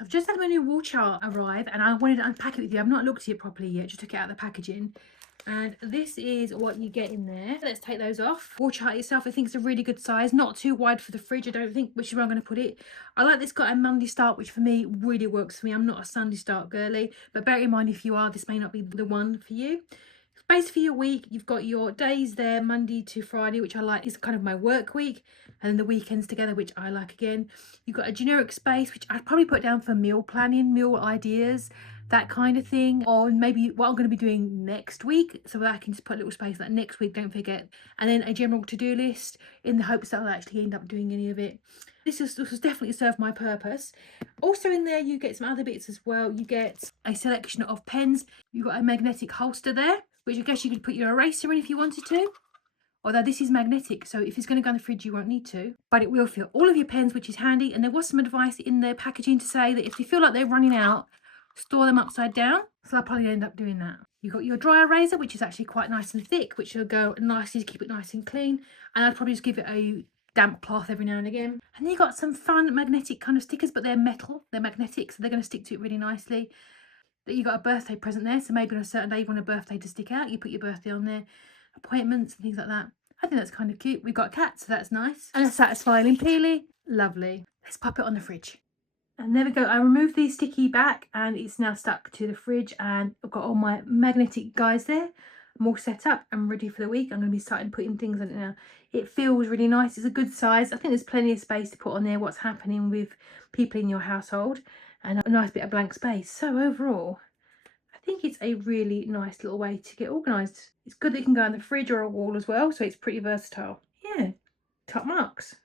So I've just had my new wall chart arrive and I wanted to unpack it with you. I've not looked at it properly yet, just took it out of the packaging. And this is what you get in there. Let's take those off. Wall chart itself, I think it's a really good size. Not too wide for the fridge, I don't think, which is where I'm going to put it. I like this got a Monday start, which for me really works for me. I'm not a Sunday start girly, but bear in mind if you are, this may not be the one for you. Space for your week, you've got your days there, Monday to Friday, which I like is kind of my work week, and then the weekends together, which I like again. You've got a generic space, which I'd probably put down for meal planning, meal ideas, that kind of thing, or maybe what I'm going to be doing next week, so that I can just put a little space like next week, don't forget. And then a general to-do list in the hopes that I'll actually end up doing any of it. This has definitely served my purpose. Also in there you get some other bits as well. You get a selection of pens. You've got a magnetic holster there, which I guess you could put your eraser in if you wanted to. Although this is magnetic, so if it's going to go in the fridge, you won't need to. But it will fill all of your pens, which is handy. And there was some advice in the packaging to say that if you feel like they're running out, store them upside down. So I'll probably end up doing that. You've got your dry eraser, which is actually quite nice and thick, which will go nicely to keep it nice and clean. And I'd probably just give it a damp cloth every now and again. And then you've got some fun magnetic kind of stickers, but they're metal. They're magnetic, so they're going to stick to it really nicely. That you got a birthday present there, so maybe on a certain day you want a birthday to stick out, you put your birthday on there, appointments and things like that. I think that's kind of cute. We've got a cat, so that's nice. And a satisfying peely, lovely. Let's pop it on the fridge. And there we go. I removed the sticky back and it's now stuck to the fridge, and I've got all my magnetic guys there. I'm all set up. I'm ready for the week. I'm going to be starting putting things on it now. It feels really nice. It's a good size. I think there's plenty of space to put on there what's happening with people in your household, and a nice bit of blank space. So overall, I think it's a really nice little way to get organised. It's good that it can go on the fridge or a wall as well, so it's pretty versatile. Yeah, top marks.